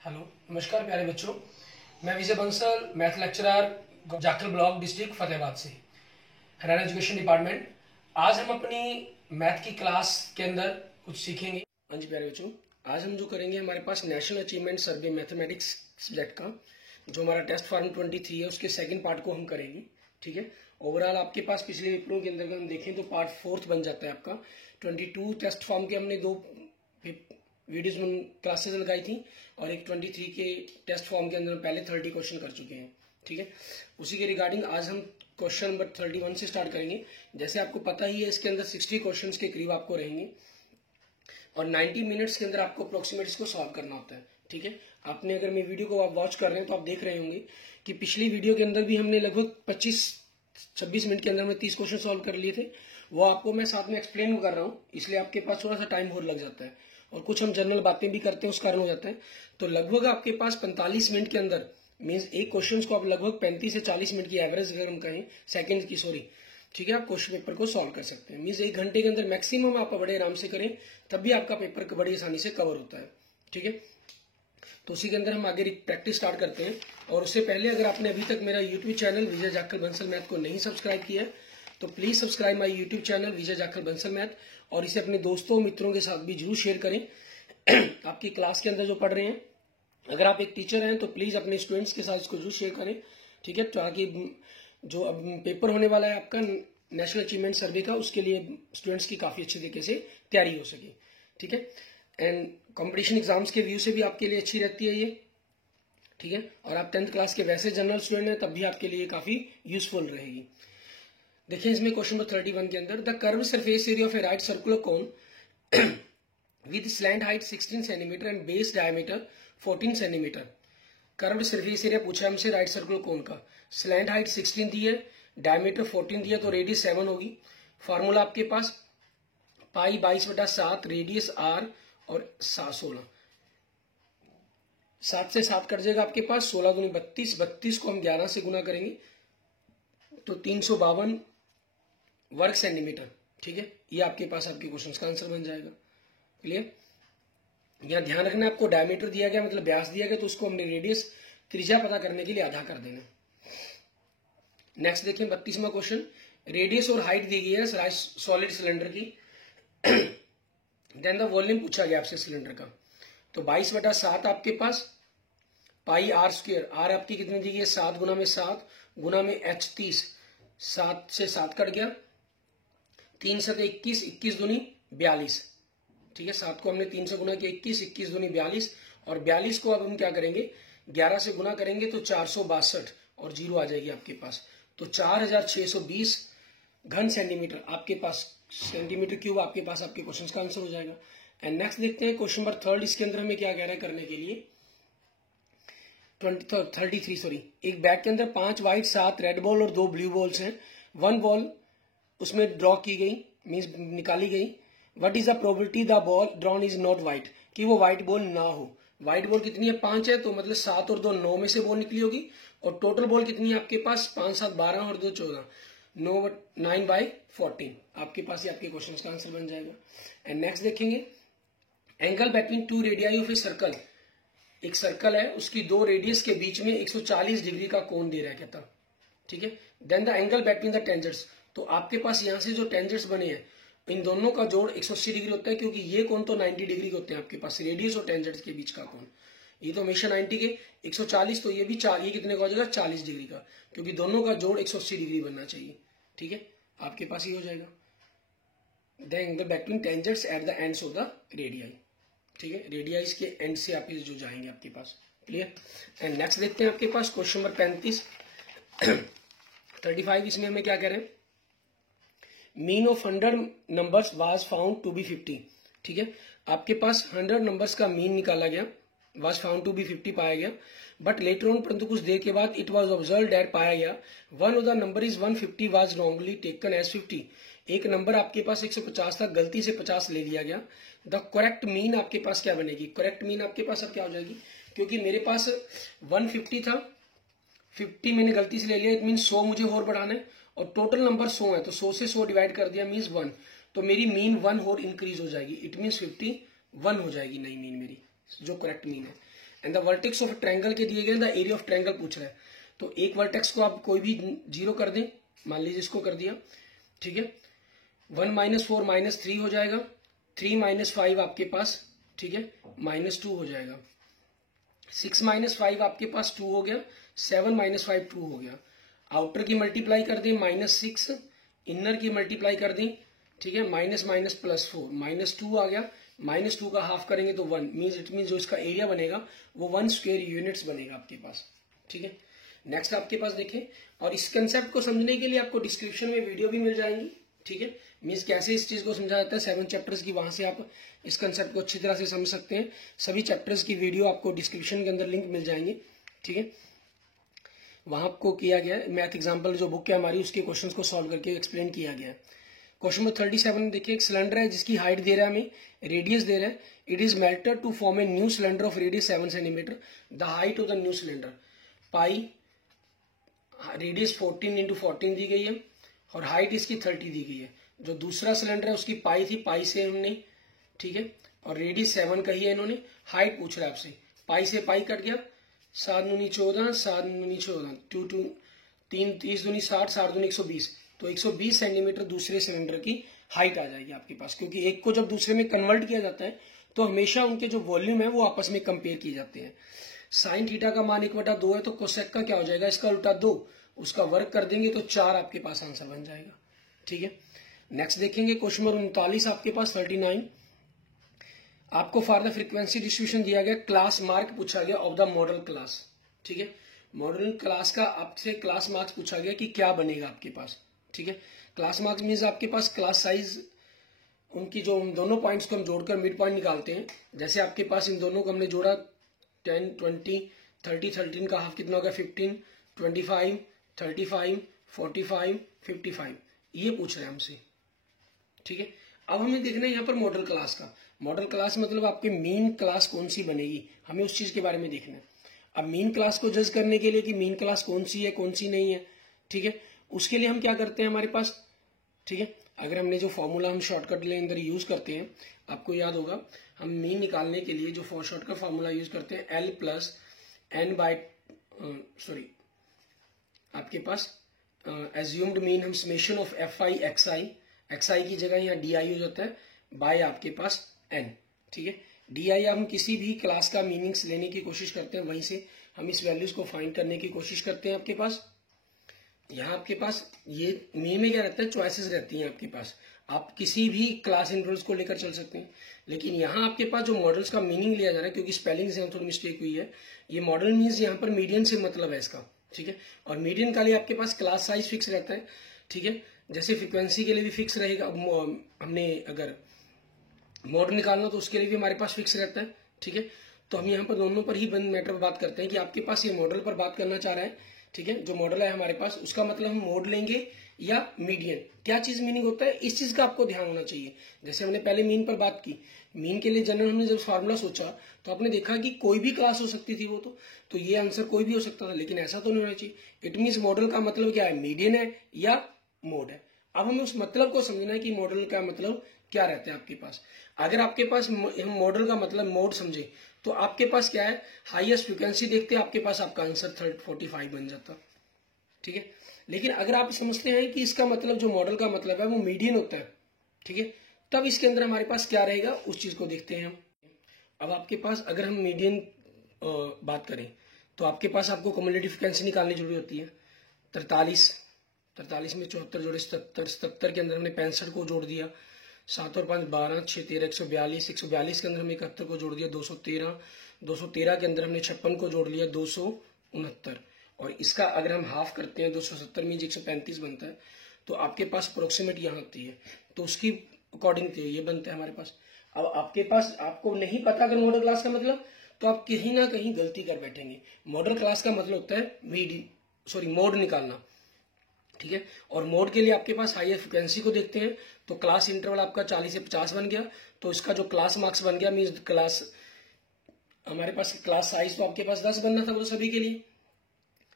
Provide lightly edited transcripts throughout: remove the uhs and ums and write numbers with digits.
Hello, नमस्कार प्यारे बच्चों। मैं Vijay Bansal, math lecturer, Jakhal block, district Fatehabad से, हरियाणा एजुकेशन डिपार्टमेंट। आज हम अपनी मैथ की क्लास के अंदर कुछ सीखेंगे। हाँ जी प्यारे बच्चों, आज हम जो करेंगे, हमारे पास national achievement survey mathematics subject का जो हमारा टेस्ट फॉर्म 23 है, उसके सेकंड पार्ट को हम करेंगे। ठीक है, ओवरऑल आपके पास पिछले पेपरों के अंदर हम देखें तो पार्ट 4 बन जाता है आपका। 22 टेस्ट फॉर्म के हमने 2 वीडियोज में क्लासेस लगाई थी और एक 23 के टेस्ट फॉर्म के अंदर हम पहले 30 क्वेश्चन कर चुके हैं। ठीक है, उसी के रिगार्डिंग आज हम क्वेश्चन नंबर 31 से स्टार्ट करेंगे। जैसे आपको पता ही है, इसके अंदर 60 क्वेश्चंस के करीब आपको रहेंगे और 90 मिनट्स के अंदर आपको अप्रोक्सीमेट इसको सॉल्व करना होता है। ठीक है, आपने अगर मैं वीडियो को आप वॉच कर रहे हैं तो आप देख रहे होंगे कि पिछली वीडियो के अंदर भी हमने लगभग 25-26 मिनट के अंदर में 30 क्वेश्चन सॉल्व कर लिए थे। वो आपको मैं साथ में एक्सप्लेन कर रहा हूँ, इसलिए आपके पास थोड़ा सा टाइम और लग जाता है और कुछ हम जनरल बातें भी करते हैं, उस कारण हो जाता है। तो लगभग आपके पास 45 मिनट के अंदर मीन्स एक क्वेश्चन को आप लगभग 35 से 40 मिनट की एवरेज अगर हम कहें सेकंड की, सॉरी, ठीक है, आप क्वेश्चन पेपर को सॉल्व कर सकते हैं। मीन्स 1 घंटे के अंदर मैक्सिमम आप बड़े आराम से करें, तब भी आपका पेपर बड़ी आसानी से कवर होता है। ठीक है, तो उसी के अंदर हम आगे प्रैक्टिस स्टार्ट करते हैं। और उससे पहले अगर आपने अभी तक मेरा यूट्यूब चैनल विजय जाखल बंसल मैथ को नहीं सब्सक्राइब किया है तो please subscribe my YouTube channel Vijay Jakhal Bansal math, और इसे अपने दोस्तों मित्रों के साथ भी जरूर शेयर करें। आपकी क्लास के अंदर जो पढ़ रहे हैं, अगर आप एक टीचर हैं तो प्लीज अपने स्टूडेंट्स के साथ इसको जरूर शेयर करें। ठीक है, ताकि जो अब पेपर होने वाला है आपका नेशनल अचीवमेंट सर्वे का, उसके लिए स्टूडेंट्स की काफी अच्छे तरीके से तैयारी हो सके। ठीक है, एंड कंपटीशन एग्जाम्स के व्यू से भी आपके लिए अच्छी रहती है ये। ठीक है, और आप 10th क्लास के वैसे जनरल स्टूडेंट हैं तब भी आपके लिए काफी यूजफुल रहेगी। देखिए इसमें क्वेश्चन नंबर 31 के अंदर, the curve surface area of A right circular cone with slant height 16 cm and base diameter 14 cm। Curved surface area पूछा हमसे राइट सर्कुलर कोन का। स्लैंट हाइट 16 दी है, डायमीटर 14 दिया, तो रेडियस 7 होगी। फार्मूला आपके पास पाई 22/7, रेडियस r और 16। 7 से 7 कट जाएगा आपके पास, 16 दूनी 32, 32 को हम 11 से गुना करेंगे तो 352 वर्ग सेंटीमीटर। ठीक है, ये आपके पास आपके क्वेश्चन का आंसर बन जाएगा। क्लियर? यहां ध्यान रखना, आपको डायमीटर दिया गया मतलब व्यास दिया गया, तो उसको हमने रेडियस त्रिज्या पता करने के लिए आधा कर देना। नेक्स्ट देखिए 32वां क्वेश्चन, रेडियस और हाइट दी गई है सॉलिड सिलेंडर की। देन द वॉल्यूम पूछा गया आपसे सिलेंडर का, तो 22/7 आपके पास पाई r स्क्वायर, r आपकी कितनी दी गई है 7 गुना में 7 गुना में h 30, 7 से 7 कट गया, 3 से 21, 21 दूनी 42। ठीक है, 7 को हमने 3 से गुना किया 21, 21 दूनी 42, और 42 को अब हम क्या करेंगे 11 से गुना करेंगे तो 462 और 0 आ जाएगी आपके पास, तो 4620 घन सेंटीमीटर आपके पास, सेंटीमीटर क्यूब आपके पास आपके क्वेश्चन का आंसर हो जाएगा। एंड नेक्स्ट देखते हैं क्वेश्चन नंबर 3। इसके अंदर हमें क्या कह रहा है करने के लिए, 33 सॉरी, एक बैग के अंदर 5 व्हाइट 7 रेड बॉल और 2 ब्लू बॉल्स हैं। 1 बॉल उसमें ड्रॉ की गई, मीन्स निकाली गई। What is the probability the ball drawn is not white, कि वो व्हाइट बॉल ना हो। व्हाइट बॉल कितनी है 5 है, तो मतलब 7 और 2 9 में से बॉल निकली होगी, और टोटल बॉल कितनी है आपके पास 5 7 12 और 2 14, 9/14 आपके पास ही आपके क्वेश्चन का आंसर बन जाएगा। एंड नेक्स्ट देखेंगे, angle between 2 radii of a circle, एक सर्कल है उसकी 2 रेडियस के बीच में 140 डिग्री का कोण दे रहा है कहता। ठीक है, then the angle between the tangents, तो आपके पास यहां से जो टेंजेंट्स बने हैं इन दोनों का जोड़ 180 डिग्री होता है, क्योंकि ये कोण तो 90 डिग्री के होते हैं आपके पास, रेडियस और टेंजेंट्स के बीच का कोण, ये तो हमेशा 90 के, 140 तो ये भी ये कितने का हो जाएगा 40 डिग्री का, क्योंकि दोनों का जोड़ 180 डिग्री बनना चाहिए। ठीक है, आपके पास ये हो जाएगा the angle between tangents at the ends of the radii. ठीक है, रेडियाई के एंड से आप जो जाएंगे आपके पास। क्लियर? एंड नेक्स्ट देखते हैं आपके पास क्वेश्चन नंबर 35 35। इसमें हमें क्या कह रहे हैं, mean of 100 numbers was found to be 50। ठीक है, आपके पास 100 नंबर्स का मीन निकाला गया, वाज फाउंड टू बी 50 पाया गया, बट लेटर ऑन परंतु कुछ देर के बाद इट वाज ऑब्जर्व दैट पाया गया one of the number is 150 was wrongly taken as 50। एक नंबर आपके पास 150 था, गलती से 50 ले लिया गया। द करेक्ट मीन आपके पास क्या बनेगी, करेक्ट मीन आपके पास अब क्या हो जाएगी, क्योंकि मेरे पास 150 था, 50 मैंने गलती से ले लिया, इट मीन 100 मुझे और बढ़ाना है, और टोटल नंबर 100 है, तो 100 से 100 डिवाइड कर दिया मीन्स 1, तो मेरी मीन 1 और इंक्रीज हो जाएगी, इट मीन्स 51 हो जाएगी नई मीन मेरी। जो करेक्ट मीन है। And the vertex of triangle के दिए गए, द एरिया ऑफ ट्रायंगल पूछ रहा है, तो एक वर्टेक्स को आप कोई भी 0 कर दें, मान लीजिए इसको कर दिया, ठीक है। 1 - 4 - 3 हो जाएगा, 3 - 5 आपके पास, ठीक है, -2 हो जाएगा। 6 - 5 आपके पास 2 हो गया, 7 - 5 2 हो गया। आउटर की मल्टीप्लाई कर दें -6, इनर की मल्टीप्लाई कर दें, ठीक है, माइनस माइनस +4, -2 आ गया, -2 का हाफ करेंगे तो 1, इट मीन जो इसका एरिया बनेगा वो 1 स्क्वायर यूनिट्स बनेगा आपके पास, ठीक है। नेक्स्ट आपके पास देखें, और इस कंसेप्ट को समझने के लिए आपको डिस्क्रिप्शन में वीडियो भी मिल जाएंगी, ठीक है। मीन्स कैसे इस चीज को समझा जाता है 7 चैप्टर्स की, वहां से आप इस कंसेप्ट को अच्छी तरह से समझ सकते हैं। सभी चैप्टर्स की वीडियो आपको डिस्क्रिप्शन के अंदर लिंक मिल जाएंगे, ठीक है। वहां आपको किया गया है मैथ एग्जाम्पल जो बुक है हमारी, उसके क्वेश्चंस को सॉल्व करके एक्सप्लेन किया गया है। क्वेश्चन नंबर 37 देखिए, एक सिलेंडर है जिसकी हाइट दे रहा है हमें, रेडियस दे रहा है, it is melted to form a new cylinder of radius 7 centimetre, the height of the new cylinder pi, radius 14 × 14 दी गई है और हाइट इसकी 30 दी गई है। जो दूसरा सिलेंडर है उसकी पाई थी, पाई से हमने, ठीक है, और रेडियस 7 कही है इन्होंने, हाइट पूछ रहा है आपसे, पाई से पाई कट गया, 7 दूनी 14, 7 दूनी 14, 2 2 3 30 दूनी 60, 60 दूनी 120, तो 120 सेंटीमीटर दूसरे सिलेंडर की हाइट आ जाएगी आपके पास। क्योंकि एक को जब दूसरे में कन्वर्ट किया जाता है तो हमेशा उनके जो वॉल्यूम है वो आपस में कंपेयर किए जाते हैं। साइन थीटा का मान 1/2 है, तो कोसेक का क्या हो जाएगा, इसका उल्टा 2, उसका वर्क कर देंगे तो 4 आपके पास आंसर बन जाएगा, ठीक है। नेक्स्ट देखेंगे क्वेश्चन नंबर 39 आपके पास 39, आपको फॉर द फ्रीक्वेंसी डिस्ट्रीब्यूशन दिया गया, क्लास मार्क पूछा गया ऑफ द मॉडल क्लास, ठीक है। मॉडल क्लास का आपसे क्लास मार्क्स पूछा गया कि क्या बनेगा आपके पास, ठीक है। क्लास मार्क्स मीन्स आपके पास क्लास साइज, उनकी जो उन दोनों पॉइंट्स को हम जोड़कर मिड पॉइंट निकालते हैं। जैसे आपके पास इन दोनों को हमने जोड़ा 10 20 30, 13 का हाफ कितना होगा 15, 25 35 45 55, ये पूछ रहे हैं हमसे, ठीक है। अब हमें देखना है यहाँ पर मॉडल क्लास का, मॉडल क्लास मतलब आपके मीन क्लास कौन सी बनेगी, हमें उस चीज के बारे में देखना है। अब मीन क्लास को जज करने के लिए कि मीन क्लास कौन सी है कौन सी नहीं है, ठीक है, उसके लिए हम क्या करते हैं हमारे पास, ठीक है। अगर हमने जो फॉर्मूला हम शॉर्टकट के अंदर यूज करते हैं, आपको याद होगा, हम मीन निकालने के लिए जो शॉर्टकट फॉर्मूला यूज करते हैं L + n/, आपके पास एज्यूम्ड मीन हम समेशन ऑफ fi xi की जगह यहाँ di हो जाता है बाय आपके पास n, ठीक है। di हम किसी भी क्लास का मीनिंग्स लेने की कोशिश करते हैं, वहीं से हम इस वैल्यूज को फाइंड करने की कोशिश करते हैं। आपके पास यहाँ आपके पास ये मीन में क्या रहता है, चॉइसेस रहती हैं आपके पास, आप किसी भी क्लास इंटरवल्स को लेकर चल सकते हैं। लेकिन यहाँ आपके पास जो मॉडल्स का मीनिंग लिया जा रहा है, क्योंकि स्पेलिंग से थोड़ी मिस्टेक हुई है, ये मॉडल मीन्स यहाँ पर मीडियन से मतलब है इसका, ठीक है। और मीडियन का लिए आपके पास क्लास साइज फिक्स रहता है, ठीक है। जैसे फ्रीक्वेंसी के लिए भी फिक्स रहेगा, हमने अगर मॉडल निकालना तो उसके लिए भी हमारे पास फिक्स रहता है, ठीक है। तो हम यहाँ पर दोनों पर ही बंद मैटर पर बात करते हैं कि आपके पास ये मॉडल पर बात करना चाह रहा है, ठीक है। जो मॉडल है हमारे पास उसका मतलब हम मोड लेंगे या मीडियन, क्या चीज मीनिंग होता है, इस चीज का आपको ध्यान होना चाहिए। जैसे हमने पहले मीन पर बात की, मीन के लिए जनरल हमने जब फार्मूला सोचा तो आपने देखा कि कोई भी क्लास हो सकती थी, वो तो ये आंसर कोई भी हो सकता था, लेकिन ऐसा तो नहीं होना चाहिए। इट मीन्स मॉडल का मतलब क्या है, मीडियन है या मोड है। अब हमें उस मतलब को समझना है कि मॉडल का मतलब क्या रहता है आपके पास। अगर आपके पास हम मॉडल का मतलब मोड समझे तो आपके पास क्या है, हाईएस्ट फ्रीक्वेंसी देखते हैं, आपके पास आपका आंसर 45 बन जाता, ठीक है। लेकिन अगर आप समझते हैं कि इसका मतलब जो मॉडल का मतलब है वो मीडियन होता है, ठीक है, तब इसके अंदर हमारे पास क्या रहेगा उस चीज को देखते हैं हम। अब आपके पास अगर हम मीडियन बात करें तो आपके पास आपको कम्युलेटिव फ्रीक्वेंसी निकालनी जरूरी होती है। 43 में 74 जोड़े 77 के अंदर हमने 65 को जोड़ दिया, 7 और 5 12, 6 13 142 के अंदर हमने 71 को जोड़ दिया, 213 के अंदर हमने 56 को जोड़ लिया, 269, और इसका अगर हम हाफ करते हैं 270 में 135 बनता है, तो आपके पास अप्रोक्सीमेट यहाँ आती है, तो उसकी अकॉर्डिंग ये बनता है हमारे पास। अब आपके पास आपको नहीं पता अगर मॉडल क्लास का मतलब, तो आप कहीं ना कहीं गलती कर बैठेंगे। मॉडल क्लास का मतलब होता है मोड निकालना, ठीक है। और मोड के लिए आपके पास हाईएस्ट फ्रीक्वेंसी को देखते हैं, तो क्लास इंटरवल आपका 40 से 50 बन गया, तो इसका जो क्लास मार्क्स बन गया मीन्स क्लास, हमारे पास क्लास साइज तो आपके पास 10 बनना था वो सभी के लिए,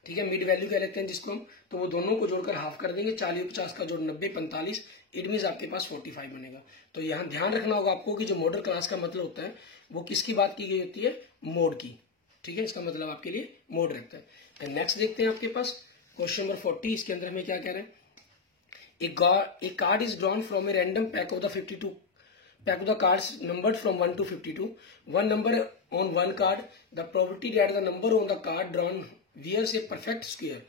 ठीक है। मिड वैल्यू कह लेते हैं जिसको हम, तो वो दोनों को जोड़कर हाफ कर देंगे, 40 50 का जोड़ 90 45, इट मीन्स आपके पास 45 बनेगा। तो यहाँ ध्यान रखना होगा आपको कि जो मॉडल क्लास का मतलब होता है वो किसकी बात की गई होती है, मोड की, ठीक है, इसका मतलब आपके लिए मोड रहता है। नेक्स्ट देखते हैं आपके पास क्वेश्चन नंबर 40, इसके अंदर हमें क्या कह रहे हैं, a card is drawn from a random pack of the 52 pack of the cards numbered from 1 to 52. One number on one card. The probability that the number on the card drawn wears a perfect square.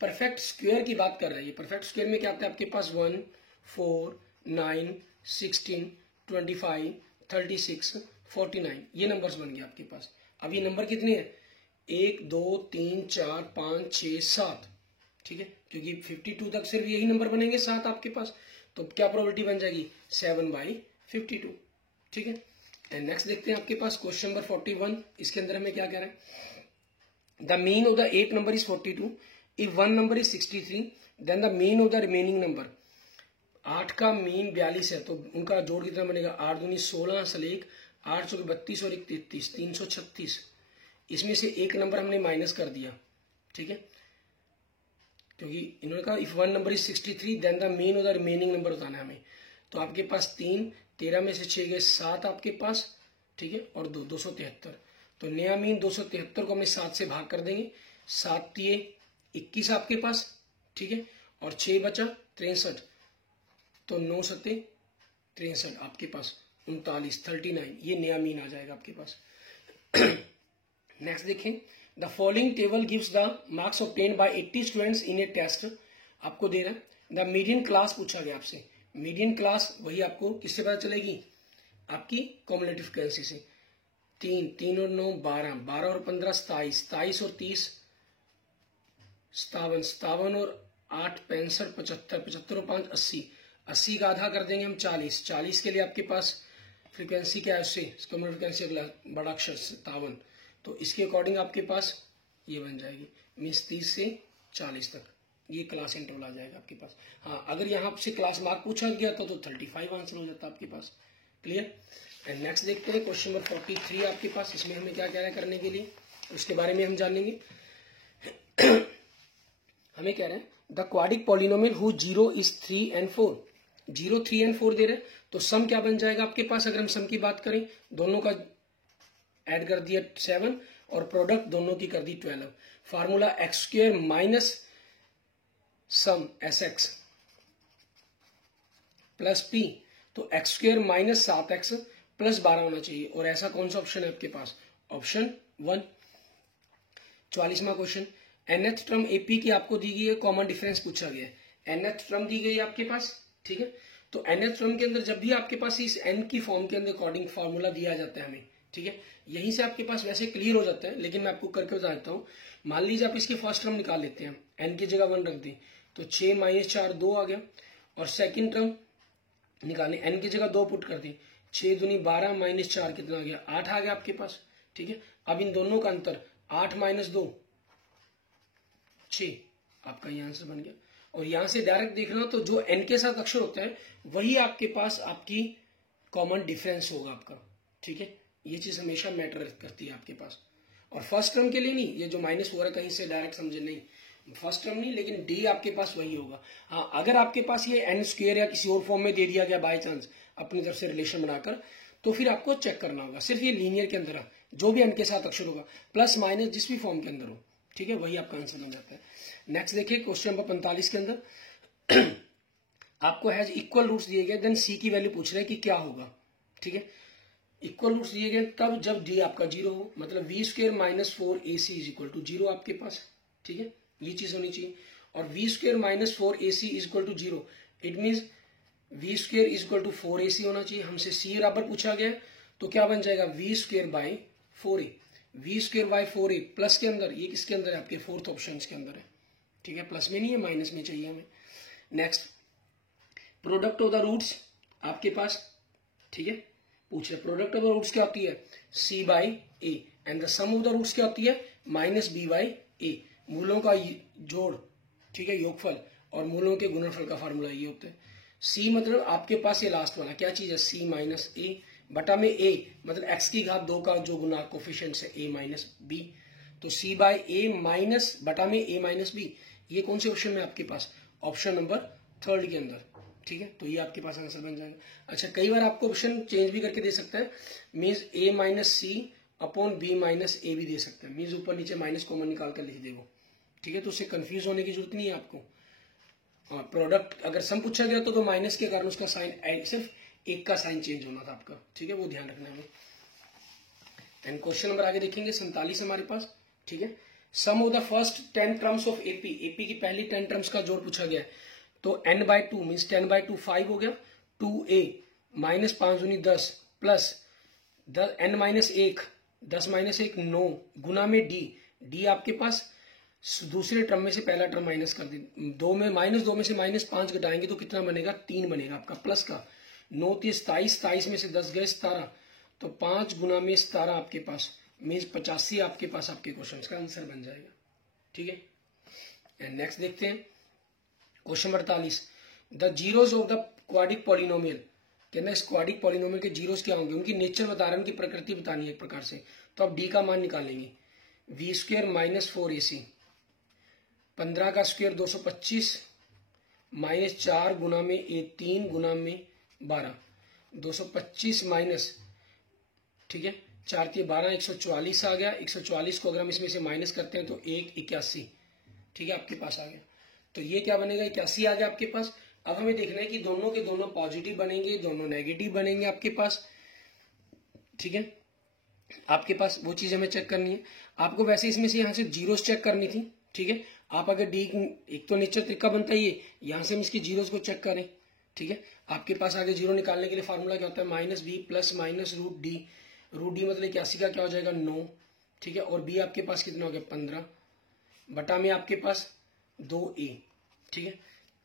Perfect square की बात कर रही है। Perfect square में क्या आता है आपके पास 1, 4, 9, 16, 25, 36, 49 ये नंबर्स बन गए आपके पास। अब ये नंबर कितने हैं, 1, 2, 3, 4, 5, 6, 7, ठीक है, क्योंकि 52 तक सिर्फ यही नंबर बनेंगे 7 आपके पास, तो क्या प्रोबेबिलिटी बन जाएगी 7/52, ठीक है। एंड नेक्स्ट देखते हैं आपके पास क्वेश्चन नंबर 41, इसके अंदर हमें क्या कह रहा है, the mean of the 8 number is 42, if 1 number is 63, then the mean of the remaining number, 8 का मीन 42 है तो उनका जोड़ कितना बनेगा, 8 दूनी 16 सलेख 8 चौके 32 और 1 33, 336। इसमें से एक नंबर हमने माइनस कर दिया, ठीक है, क्योंकि इन्होंने कहा if 1 number is 63 then the mean of the remaining number बताना है हमें। तो आपके पास 3, 13 में से 6 गए 7 आपके पास, ठीक है, और 273। तो नया मीन 273 को हमें 7 से भाग कर देंगे, 7 3 21 आपके पास, ठीक है, और 6 बचा 63, तो 9 7 63 आपके पास 39 39 ये नया मीन आ जाएगा आपके पास। नेक्स्ट देखें, the following table gives the marks obtained by 80 students in a test. आपको दे रहा है द मीडियन क्लास पूछा गया आपसे, मीडियन क्लास वही आपको किससे पता चलेगी, आपकी कॉम्युलेटिव फ्रीक्वेंसी से। 3 और 9 12, 12 और 15 27, 27 और 30 57, 57 और 8 65, 75, 75 और 5 80, 80 का आधा कर देंगे हम 40, 40 के लिए आपके पास फ्रीक्वेंसी क्या है उससे, कॉम्युलेटिव फ्रीक्वेंसी अगला बड़ा अक्षर 57, तो इसके अकॉर्डिंग आपके पास ये बन जाएगी, मीन्स 30 से 40 तक ये क्लास इंटरवल आ जाएगा आपके पास। हाँ, अगर यहाँ से क्लास मार्क पूछा गया था तो 35 आंसर हो जाता आपके पास। क्लियर। एंड नेक्स्ट देखते हैं क्वेश्चन नंबर 43 आपके पास, इसमें हमें क्या कह रहा है करने के लिए, उसके बारे में हम जानेंगे। हमें कह रहे हैं the quadric polynomial who 0 is 3 and 4, 0 3 and 4 दे रहे हैं, तो सम क्या बन जाएगा आपके पास, अगर हम सम की बात करें दोनों का ऐड कर दिया 7 और प्रोडक्ट दोनों की कर दी 12। Formula x² minus sum sx plus p, तो x² माइनस 7x प्लस 12 होना चाहिए, और ऐसा कौन सा ऑप्शन है आपके पास, ऑप्शन 1। 44वां क्वेश्चन, nth टर्म AP की आपको दी गई है, कॉमन डिफरेंस पूछा गया है, nth टर्म दी गई है आपके पास, ठीक है। तो nth टर्म के अंदर जब भी आपके पास इस n की फॉर्म के अंदर अकॉर्डिंग फार्मूला दिया जाता है हमें, ठीक है, यहीं से आपके पास वैसे क्लियर हो जाता है, लेकिन मैं आपको करके बता देता हूँ। मान लीजिए आप इसकी फर्स्ट टर्म निकाल लेते हैं, n की जगह 1 रख दें, तो 6 - 4 2 आ गया, और सेकंड टर्म निकालें, n की जगह 2 पुट कर दें, 6 दूनी 12 - 4 कितना आ गया, 8 आ गया आपके पास, ठीक है। अब इन दोनों का अंतर 8 - 2 6 आपका ये आंसर बन गया। और यहां से डायरेक्ट देखना तो जो n के साथ अक्षर होता है वही आपके पास आपकी कॉमन डिफरेंस होगा आपका, ठीक है, ये चीज हमेशा मैटर करती है आपके पास। और फर्स्ट टर्म के लिए नहीं, ये जो माइनस हो रहा है कहीं से डायरेक्ट समझे नहीं, फर्स्ट टर्म नहीं, लेकिन डी आपके पास वही होगा। हाँ, अगर आपके पास ये n² या किसी और फॉर्म में दे दिया गया बाय चांस अपनी तरफ से रिलेशन बनाकर, तो फिर आपको चेक करना होगा। सिर्फ ये लीनियर के अंदर जो भी n के साथ अक्षर होगा प्लस माइनस जिस भी फॉर्म के अंदर हो, ठीक है, वही आपका आंसर बन जाता है। नेक्स्ट देखिए क्वेश्चन नंबर 45 के अंदर आपको हैज इक्वल रूट्स दिए गए, देन सी की वैल्यू पूछ रहे हैं कि क्या होगा, ठीक है। इक्वल रूट्स दिए गए तब जब डी आपका 0 हो, मतलब v² - 4ac = 0 आपके पास, ठीक है, ये चीज होनी चाहिए। और v² - 4ac = 0, it means v² = 4ac होना चाहिए। हमसे c बराबर पूछा गया, तो क्या बन जाएगा v² / 4a, v² / 4a plus के अंदर, ये किसके अंदर है, आपके फोर्थ ऑप्शन के अंदर है, ठीक है, प्लस में नहीं है, माइनस में चाहिए हमें। Next, product of the roots आपके पास, ठीक है, पूछ रहे प्रोडक्ट ऑफ द रूट्स क्या होती है, c/a, and the sum of the roots क्या होती है, -b/a। मूलों का जोड़, ठीक है, योगफल, और मूलों के गुणनफल का फार्मूला ये होता है। c मतलब आपके पास ये लास्ट वाला क्या चीज है, c - a बटा में a, मतलब x की घात 2 का जो गुना कोफिशिएंट है a - b, तो c/a माइनस बटा में a - b, ये कौन से ऑप्शन में आपके पास, ऑप्शन नंबर 3 के अंदर, ठीक है, तो ये आपके पास आंसर बन जाएगा। अच्छा, कई बार आपको ऑप्शन चेंज भी करके दे सकता है, मीन्स ए माइनस सी अपॉन बी माइनस ए भी दे सकता है, मीन्स ऊपर नीचे माइनस कॉमन निकाल कर लिख दे वो। ठीक है, तो उससे कंफ्यूज होने की जरूरत नहीं है आपको। प्रोडक्ट अगर सम पूछा गया तो माइनस के कारण उसका साइन सिर्फ एक का साइन चेंज होना था आपका। ठीक है, वो ध्यान रखना है। एंड क्वेश्चन नंबर आगे देखेंगे 47 हमारे पास। ठीक है, sum of the first 10 terms of AP, AP की पहली 10 टर्म्स का जोड़ पूछा गया है। तो n/2 मीन्स 10/2 5 हो गया, 2a माइनस 5 दूनी 10 प्लस n-1 10-1 9 गुना में d आपके पास दूसरे टर्म में से पहला टर्म माइनस कर दी, 2 में से -5 घटाएंगे तो कितना बनेगा, 3 बनेगा आपका, प्लस का 9 30 27 में से 10 गए 17, तो 5 गुना में 17 आपके पास मीन्स 85 आपके पास आपके क्वेश्चन का आंसर बन जाएगा। ठीक है, एंड नेक्स्ट देखते हैं question 48, the zeroes of the quadric polynomial. कहना इस क्वाड्रिक पॉलिनोमियल के जीरोज क्या होंगे, उनकी नेचर बता रहे हैं, उनकी प्रकृति बतानी है एक प्रकार से। तो आप डी का मान निकालेंगे, v² माइनस 4ac 15 का स्क्वायर 225 माइनस 4 गुना में ए 3 गुना में 12 225 माइनस, ठीक है 4 3 12 144 आ गया। 144 को अगर हम इसमें से माइनस करते हैं तो 181, ठीक है आपके पास आ गया। तो ये क्या बनेगा, 81 आ गया आपके पास। अब हमें देखना है कि दोनों के दोनों पॉजिटिव बनेंगे, दोनों नेगेटिव बनेंगे आपके पास। ठीक है, आपके पास वो चीज हमें चेक करनी है। आपको वैसे इसमें से यहां से जीरोस चेक करनी थी। ठीक है, आप अगर डी, एक तो नेचर तरीका बनता है ये, यहां से हम इसकी जीरोस को चेक करें। ठीक है, आपके पास आगे जीरो निकालने के लिए फार्मूला क्या होता है, minus b plus minus root d. Root d मतलब 81 का क्या हो जाएगा 9। ठीक है, और बी आपके पास कितना हो गया 15 बटा में आपके पास 2a। ठीक है,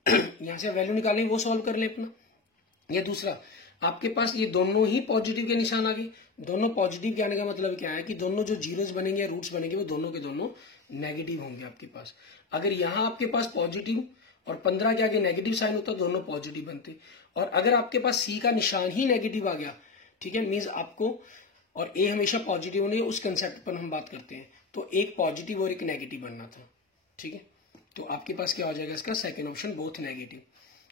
यहां से वैल्यू निकालेंगे, वो सॉल्व कर ले अपना। या दूसरा आपके पास ये दोनों ही पॉजिटिव के निशान आ गए। दोनों पॉजिटिव के आने का मतलब क्या है कि दोनों जो जीरोस बनेंगे या रूट्स बनेंगे वो दोनों के दोनों नेगेटिव होंगे आपके पास। अगर यहां आपके पास पॉजिटिव और 15 के आगे नेगेटिव साइन होता दोनों पॉजिटिव बनते। और अगर आपके पास सी का निशान ही नेगेटिव आ गया, ठीक है, मीन्स आपको, और ए हमेशा पॉजिटिव होने, उस कंसेप्ट पर हम बात करते हैं, तो एक पॉजिटिव और एक नेगेटिव बनना था। ठीक है, तो आपके पास क्या हो जाएगा इसका सेकेंड ऑप्शन बोथ नेगेटिव।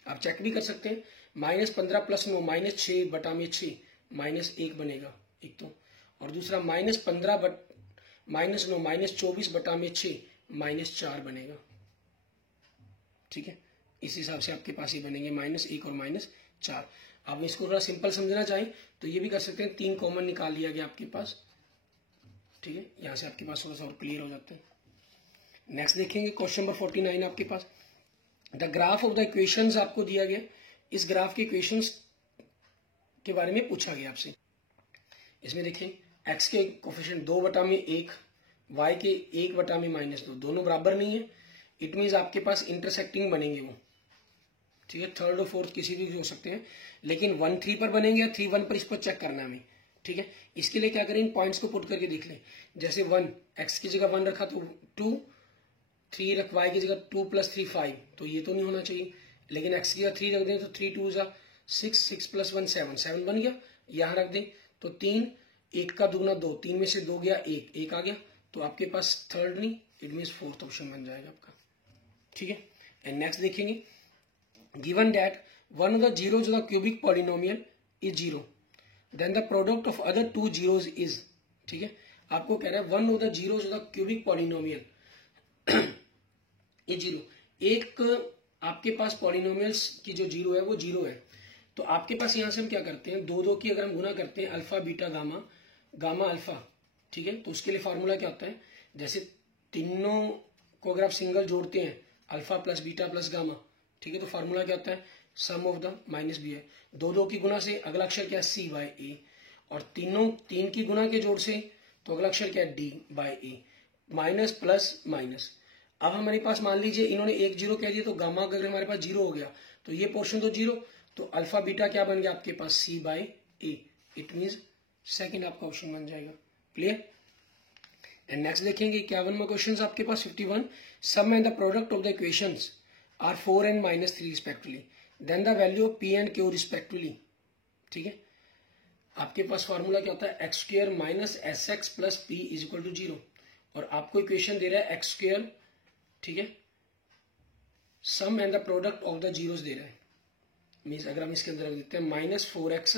आप चेक भी कर सकते हैं, -15 प्लस 9 -6 बटा में 6 -1 बनेगा एक तो, और दूसरा -15 -9 -24 बटा में 6 -4 बनेगा। ठीक है, इस हिसाब से आपके पास ही बनेंगे -1 और -4। आप इसको थोड़ा सिंपल समझना चाहें तो ये भी कर सकते हैं, 3 कॉमन निकाल लिया गया आपके पास। ठीक है, यहां से आपके पास थोड़ा सा और क्लियर हो जाता है। नेक्स्ट देखेंगे क्वेश्चन नंबर 49 आपके पास, the graph of the equations आपको दिया गया। इस ग्राफ के इक्वेशंस के बारे में पूछा गया आपसे। इसमें देखें x के कोफिशिएंट 2 बटा में 1, y के 1 बटा में -2, दोनों बराबर नहीं है। इट मीन्स आपके पास इंटरसेक्टिंग बनेंगे वो। ठीक है, थर्ड और फोर्थ किसी भी हो सकते हैं, लेकिन 1 3 पर बनेंगे या 3 1 पर, इस पर चेक करना है हमें। ठीक है, इसके लिए क्या करें, इन पॉइंट्स को पुट करके देख लें। जैसे 1 x की जगह 1 रखा तो 2, 3 रख y की जगह 2 + 3 5, तो ये तो नहीं होना चाहिए। लेकिन x की जगह 3 रख दें तो 3 2 6, 6 + 1 7, 7 बन गया। यहां रख दें तो 3, 1 का दुगना 2, 3 में से 2 गया 1, 1 आ गया। तो आपके पास थर्ड नहीं, इट मीन्स फोर्थ ऑप्शन बन जाएगा आपका। ठीक है, एंड नेक्स्ट देखेंगे, given that one of the zeroes of the cubic polynomial is 0, then the product of other 2 zeroes is. ठीक है, आपको कह रहा है one of the zeroes of the cubic polynomial ये 0, एक आपके पास पॉलिनोमियल्स की जो 0 है वो 0 है। तो आपके पास यहां से हम क्या करते हैं, 2 की अगर हम गुना करते हैं, alpha beta gamma, gamma alpha. ठीक है, तो उसके लिए फॉर्मूला क्या होता है, जैसे तीनों को अगर आप सिंगल जोड़ते हैं, alpha plus beta plus gamma, ठीक है, तो फॉर्मूला क्या होता है, sum of the minus B है। 2 की गुना से अगला अक्षर क्या है, सी बाय ए, और 3 की गुना के जोड़ से तो अगला अक्षर क्या है, डी बाय ए, माइनस प्लस माइनस। अब हमारे पास मान लीजिए इन्होंने 1 0 कह दिया, तो गामा अगर हमारे पास 0 हो गया तो ये पोर्शन तो 0, तो अल्फा बीटा क्या बन गया आपके पास, C by A. It means second आपका ऑप्शन बन जाएगा। क्लियर, एंड नेक्स्ट देखेंगे 51वां क्वेश्चन आपके पास 51, sum and the product of the equations are 4 and -3 respectively, then the value of p and q respectively. ठीक है, आपके पास फॉर्मूला क्या होता है, x² minus sx plus p is equal to 0, और आपको इक्वेशन दे रहा है x², ठीक है, sum and the product of the zeros दे रहा है। मीन्स अगर हम इसके अंदर रख देते हैं -4x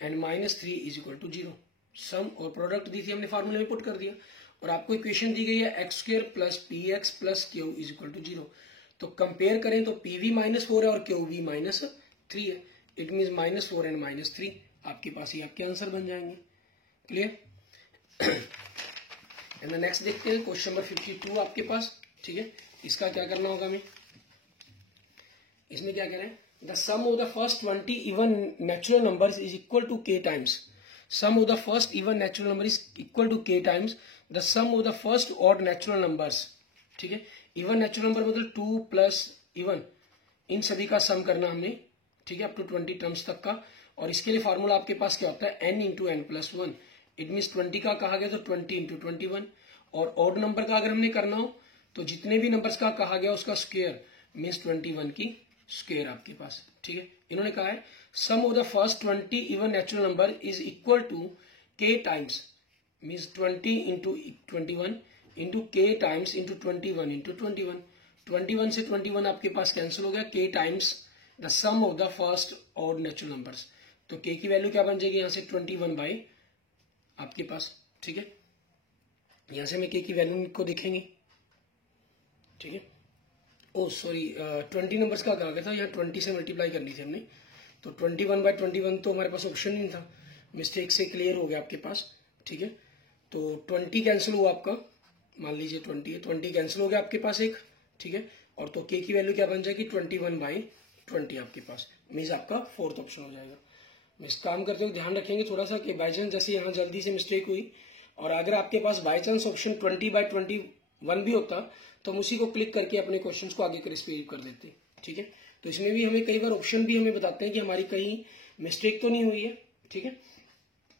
and -3 is equal to 0। Sum और प्रोडक्ट दी थी हमने फार्मूले में पुट कर दिया, और आपको इक्वेशन दी गई है x² plus px plus q is equal to 0। तो कंपेयर करें तो pv -4 है और qv -3 है। इट मीन्स -4 एंड -3 आपके पास ही आपके आंसर बन जाएंगे। क्लियर? एंड नेक्स्ट देखते हैं क्वेश्चन नंबर 52 आपके पास। ठीक है, इसका क्या करना होगा हमें, इसमें क्या कह रहे हैं, the sum of the first 20 even natural numbers is equal to k times. Sum of the first even natural number is equal to k times the sum of the first odd natural numbers. ठीक है, even natural number मतलब 2 plus even, इन सभी का सम करना हमने। ठीक है, up to 20 terms तक का। और इसके लिए फॉर्मूला आपके पास क्या होता है, n into n plus 1। It means 20 का कहा गया तो 20 इंटू 21। और ऑड नंबर का अगर हमने करना हो तो जितने भी नंबर्स का कहा गया उसका स्क्वायर मीन्स 21 की स्क्वायर आपके पास। ठीक है, इन्होंने कहा है sum of the first 20 even natural number is equal to k times, means 20 into 21 into k times into 21 into 21। 21 से 21 आपके पास कैंसिल हो गया, k times the sum of the first odd natural numbers. तो k की value क्या बन जाएगी यहां से 21 बाई आपके पास। ठीक है, यहां से हमें k की वैल्यू को देखेंगे। ठीक है, ओ सॉरी 20 नंबर्स का कहा गया था, यहाँ 20 से मल्टीप्लाई करनी थी हमने, तो 21 बाई 21 तो हमारे पास ऑप्शन नहीं था, मिस्टेक से क्लियर हो गया आपके पास। ठीक है, तो 20 कैंसिल हुआ आपका, मान लीजिए 20 है, 20 कैंसिल हो गया आपके पास एक। ठीक है, और तो k की वैल्यू क्या बन जाएगी 21 बाई 20 आपके पास, मीन्स आपका फोर्थ ऑप्शन हो जाएगा। इस काम करते हुए ध्यान रखेंगे थोड़ा सा कि बाई चांस जैसे यहाँ जल्दी से मिस्टेक हुई, और अगर आपके पास बाई चांस ऑप्शन 20 बाई 21 भी होता तो हम उसी को क्लिक करके अपने क्वेश्चंस को आगे क्रिस्पेज कर देते। ठीक है, तो इसमें भी हमें कई बार ऑप्शन भी हमें बताते हैं कि हमारी कहीं मिस्टेक तो नहीं हुई है। ठीक है,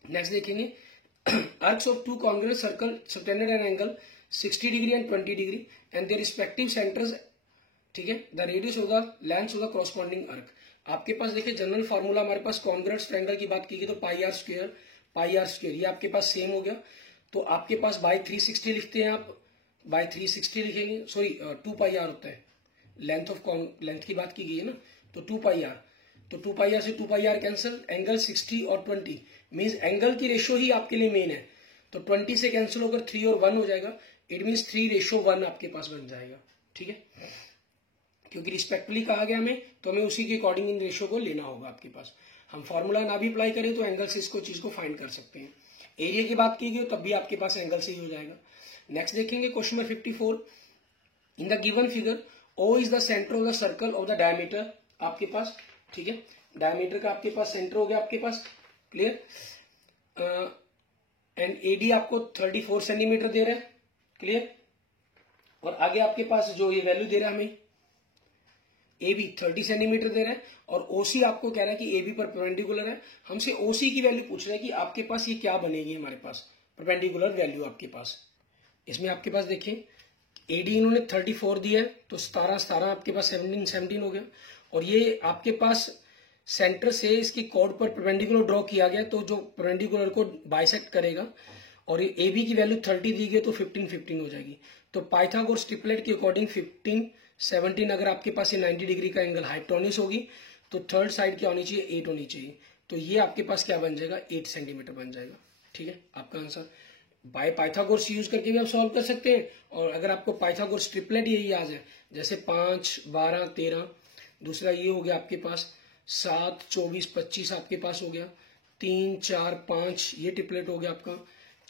नेक्स्ट देखेंगे arcs of two congruent circle subtended an angle 60 degree and 20 degree and their respective centres. ठीक है, the radius of the length of the corresponding arc. आपके पास देखिए जनरल फार्मूला हमारे पास कॉन्ग्रुएंट ट्रायंगल की बात की गई तो पाई आर स्क्वायर ये आपके पास सेम हो गया। तो आपके पास बाई 360 लिखते हैं, आप बाई 360 लिखेंगे, सॉरी 2 पाई आर होता है, लेंथ की बात की गई है ना, तो 2 पाई आर, तो 2 पाई आर से 2 पाई आर कैंसिल, एंगल 60 और 20 मीन्स एंगल की रेशियो ही आपके लिए मेन है, तो 20 से कैंसिल होकर 3 और 1 हो जाएगा, इट मीन्स 3:1 आपके पास बन जाएगा। ठीक है, क्योंकि रिस्पेक्टफुली कहा गया हमें, तो हमें उसी के अकॉर्डिंग इन रेशियो को लेना होगा आपके पास। हम फॉर्मूला ना भी अप्लाई करें तो एंगल से इसको चीज को फाइंड कर सकते हैं। एरिया की बात की गई तब भी आपके पास एंगल से ही हो जाएगा। नेक्स्ट देखेंगे question number 54। In the given figure O is the centre of the circle of the diameter आपके पास। ठीक है, डायमीटर का आपके पास सेंटर हो गया आपके पास। क्लियर? एंड AD आपको 34 सेंटीमीटर दे रहा है। क्लियर? और आगे आपके पास जो ये वैल्यू दे रहा है हमें AB 30 सेंटीमीटर दे रहा है, और OC आपको कह रहा है कि AB पर परपेंडिकुलर है। हमसे OC की वैल्यू पूछ रहा है कि आपके पास ये क्या बनेगी, हमारे पास परपेंडिकुलर वैल्यू आपके पास। इसमें आपके पास देखें AD इन्होंने 34 दिया है, तो 17 आपके पास 17 हो गया, और ये आपके पास सेंटर से इसकी कॉर्ड पर परपेंडिकुलर ड्रॉ किया गया, तो जो परपेंडिकुलर को बाइसेक्ट करेगा, और ये AB की वैल्यू 30 दी गई तो 15 हो जाएगी। तो पाइथागोरस ट्रिपलेट के अकॉर्डिंग 15 17 अगर आपके पास ये 90 डिग्री का एंगल हाइपोटेन्यूज होगी तो थर्ड साइड क्या होनी चाहिए 8 होनी चाहिए, तो ये आपके पास क्या बन जाएगा 8 सेंटीमीटर बन जाएगा। ठीक है, आपका आंसर बाय पाइथागोरस यूज करके भी आप सॉल्व कर सकते हैं, और अगर आपको पाइथागोरस ट्रिपलेट यही याद है जैसे 5 12 13, दूसरा ये हो गया आपके पास 7 24 25 आपके पास हो गया, 3 4 5 ये ट्रिपलेट हो गया आपका,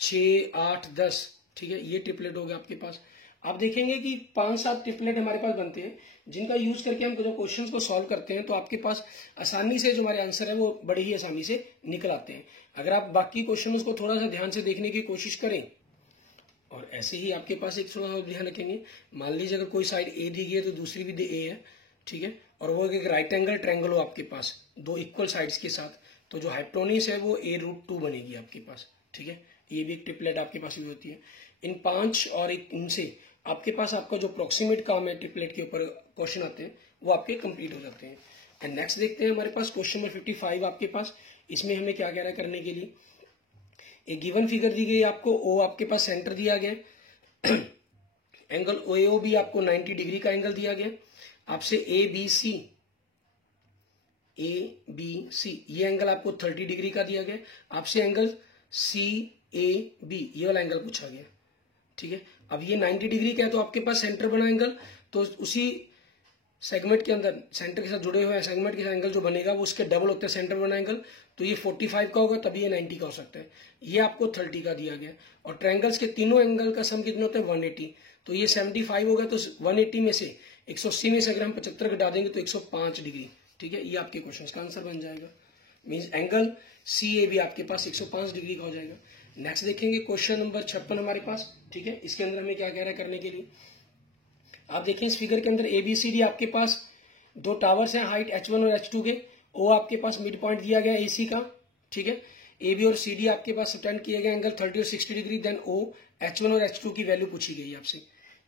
6 8 10। ठीक है, ये ट्रिपलेट हो गया आपके पास। आप देखेंगे कि 5-7 ट्रिपलेट हमारे पास बनते हैं, जिनका यूज करके हम जो क्वेश्चंस को सॉल्व करते हैं तो आपके पास आसानी से जो हमारे आंसर है वो बड़े ही आसानी से निकल आते हैं। अगर आप बाकी क्वेश्चंस को थोड़ा सा ध्यान से देखने की कोशिश करें, और ऐसे ही आपके पास एक थोड़ा ध्यान रखेंगे, मान लीजिए अगर कोई साइड ए दी गई है तो दूसरी भी ए है। ठीक है, और वो एक राइट एंगल ट्रायंगल हो आपके पास दो इक्वल साइड्स के साथ, तो जो हाइपोटेन्यूज है वो a√2 बनेगी आपके पास। ठीक है, ये भी एक ट्रिपलेट आपके पास भी होती है। इन 5 और एक इनसे आपके पास आपका जो अप्रोक्सीमेट काम है ट्रिपलेट के ऊपर क्वेश्चन आते हैं वो आपके कंप्लीट हो जाते हैं। एंड नेक्स्ट देखते हैं हमारे पास क्वेश्चन नंबर 55 आपके पास। इसमें हमें क्या कह रहा है करने के लिए, एक गिवन फिगर दी गई आपको, ओ आपके पास सेंटर दिया गया, एंगल OAO भी आपको 90 डिग्री का एंगल दिया गया, आपसे ABC ABC, ये एंगल आपको 30 डिग्री का दिया गया। आपसे एंगल CAB ये वाला एंगल पूछा गया, ठीक है। अब ये 90 डिग्री का है तो आपके पास सेंटर बना एंगल, तो उसी सेगमेंट के अंदर सेंटर के साथ जुड़े हुए सेगमेंट के साथ एंगल जो बनेगा वो उसके डबल होता है सेंटर बना एंगल। तो ये 45 का होगा, तभी ये 90 का हो सकता है। ये आपको 30 का दिया गया। और ट्रायंगल्स के तीनों एंगल का सम कितना होता है 180, तो ये 75 होगा। तो 180 में से 180 में से अगर हम 75 घटा देंगे तो 105 डिग्री, ठीक है। ये आपके क्वेश्चन का आंसर बन जाएगा। मीन्स एंगल CAB आपके पास 105 डिग्री का हो जाएगा। नेक्स्ट देखेंगे क्वेश्चन नंबर 56 हमारे पास, ठीक है। इसके अंदर हमें क्या कह रहा है करने के लिए, आप देखें इस फिगर के अंदर ABCD आपके पास दो टावर्स हैं हाइट H1 और H2 के। O आपके पास मिड पॉइंट दिया गया AC का, ठीक है। AB और CD आपके पास सबटेंड किए गए एंगल 30 और 60 डिग्री। देन O H1 और H2 की वैल्यू पूछी गई आपसे।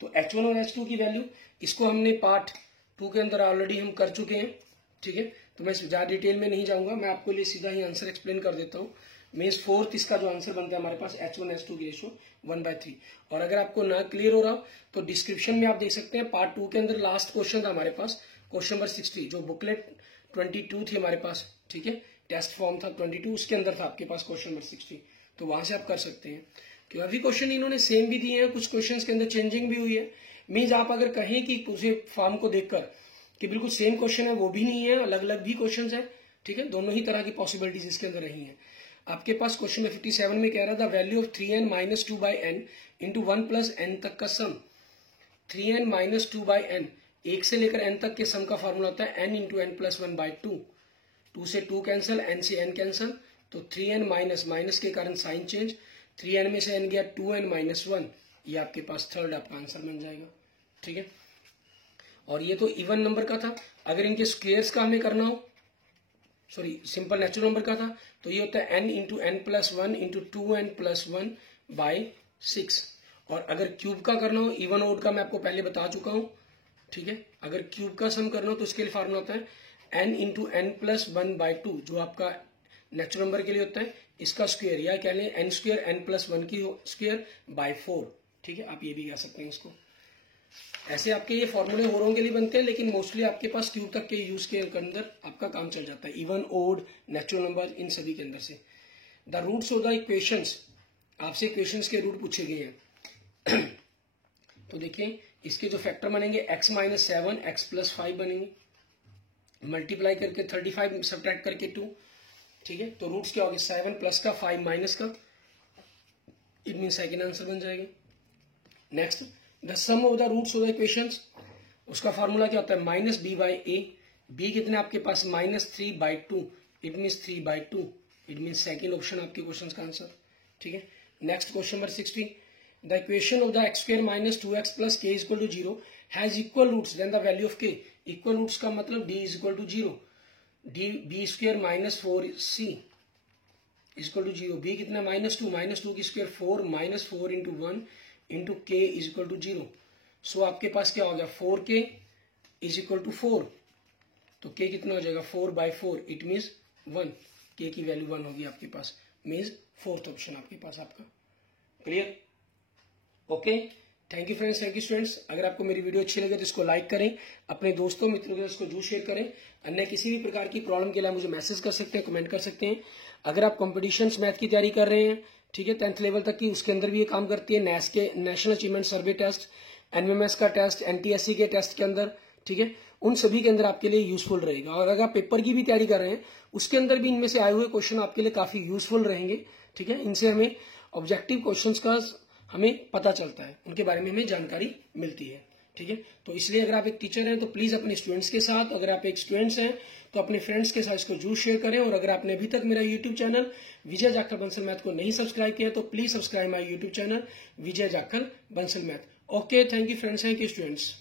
तो H1 और H2 की वैल्यू इसको हमने पार्ट 2 के अंदर ऑलरेडी हम कर चुके हैं, ठीक है। तो मैं ज्यादा डिटेल में नहीं जाऊंगा, मैं आपको लिए सीधा ही आंसर एक्सप्लेन कर देता हूँ। मीन्स फोर्थ इसका जो आंसर बनता है हमारे पास H1 H2 की रेशो 1/3। और अगर आपको ना क्लियर हो रहा तो डिस्क्रिप्शन में आप देख सकते हैं पार्ट 2 के अंदर लास्ट क्वेश्चन था हमारे पास, क्वेश्चन नंबर 60, जो बुकलेट 22 थी हमारे पास, ठीक है। टेस्ट फॉर्म था 22, उसके अंदर था आपके पास क्वेश्चन नंबर 60, तो वहां से आप कर सकते हैं। क्यों अभी क्वेश्चन इन्होंने सेम भी दिए हैं, कुछ क्वेश्चन के अंदर चेंजिंग भी हुई है। मीन्स आप अगर कहें कि उसे फॉर्म को देखकर कि बिल्कुल सेम क्वेश्चन है, वो भी नहीं है, अलग अलग भी क्वेश्चन है, ठीक है। दोनों ही तरह की पॉसिबिलिटीज इसके अंदर रही है। आपके पास क्वेश्चन 57 में कह रहा था value of 3n minus 2/n into 1 plus n तक का सम। 3n माइनस 2/n, 1 से लेकर n तक के सम का फॉर्मूला होता है n इंटू n प्लस 1/2। 2 से 2 कैंसिल, n से n कैंसिल, तो 3n माइनस, माइनस के कारण साइन चेंज, 3n में से n गया 2n माइनस 1, ये आपके पास थर्ड आपका आंसर बन जाएगा, ठीक है। और ये तो इवन नंबर का था। अगर इनके स्क्वेयर्स का हमें करना हो, सॉरी सिंपल नेचुरल नंबर का था, तो ये होता है n into n plus 1 into 2n plus 1/6। और अगर क्यूब का करना हो, इवन ओड का मैं आपको पहले बता चुका हूं, ठीक है। अगर क्यूब का सम करना हो तो इसके लिए फार्मूला होता है n इंटू n प्लस 1/2, जो आपका नेचुरल नंबर के लिए होता है, इसका स्क्वायर, या कह लें n स्क्वायर n प्लस 1 की स्क्वायर बाय 4, ठीक है। आप ये भी कह सकते हैं इसको। ऐसे आपके ये फॉर्मूले होरों के लिए बनते हैं, लेकिन मोस्टली आपके पास क्यूब तक के यूज के अंदर आपका काम चल जाता है, इवन ओड नेचुरल नंबर इन सभी के अंदर से। The roots of the equations, आपसे इक्वेशंस के रूट पूछे गए हैं। तो देखिए इसके जो फैक्टर बनेंगे x माइनस 7, x प्लस 5 बनेंगे, मल्टीप्लाई करके 35 सब्ट्रैक्ट करके 2, ठीक है। तो रूट्स क्या होंगे 7 प्लस का 5 माइनस का, इट मीन सेकेंड आंसर बन जाएगा। Next the sum of the roots of the equations, उसका फॉर्मूला क्या होता है माइनस b/a। b कितने आपके पास -3/2, it mean 3/2, it mean second option आपके क्वेश्चन का आंसर, ठीक है। Next question number 60, the equation of the x square minus 2x plus k equal to 0 has equal roots then the value of k। Equal roots का मतलब d is equal to 0, b square minus 4c equal to 0। b कितना -2 की square 4 minus 4 into 1 into k is equal to 0। So आपके पास क्या हो गया 4k is equal to 4, तो k कितना हो जाएगा 4/4, इट मीन्स 1, k की वैल्यू 1 होगी आपके पास, मीन्स फोर्थ ऑप्शन आपके पास आपका clear. Okay, thank you friends, thank you students. अगर आपको मेरी वीडियो अच्छी लगे तो इसको लाइक करें, अपने दोस्तों मित्रों के साथ इसको जरूर शेयर करें। अन्य किसी भी प्रकार की प्रॉब्लम के लिए मुझे मैसेज कर सकते हैं, कमेंट कर सकते हैं। अगर आप कॉम्पिटिशन्स मैथ की तैयारी कर रहे हैं, ठीक है, 10th लेवल तक की, उसके अंदर भी ये काम करती है। नेस के national achievement survey test, NMS का टेस्ट, एनटीएससी के टेस्ट के अंदर, ठीक है, उन सभी के अंदर आपके लिए यूजफुल रहेगा। और अगर आप पेपर की भी तैयारी कर रहे हैं, उसके अंदर भी इनमें से आए हुए क्वेश्चन आपके लिए काफी यूजफुल रहेंगे, ठीक है। इनसे हमें ऑब्जेक्टिव क्वेश्चंस का हमें पता चलता है, उनके बारे में हमें जानकारी मिलती है, ठीक है। तो इसलिए अगर आप एक टीचर हैं तो प्लीज अपने स्टूडेंट्स के साथ, अगर आप एक स्टूडेंट्स हैं तो अपने फ्रेंड्स के साथ इसको जरूर शेयर करें। और अगर आपने अभी तक मेरा यूट्यूब चैनल विजय जाखल बंसल मैथ को नहीं सब्सक्राइब किया तो please subscribe my YouTube channel Vijay Jakhal Bansal math. Okay, thank you friends, thank you students.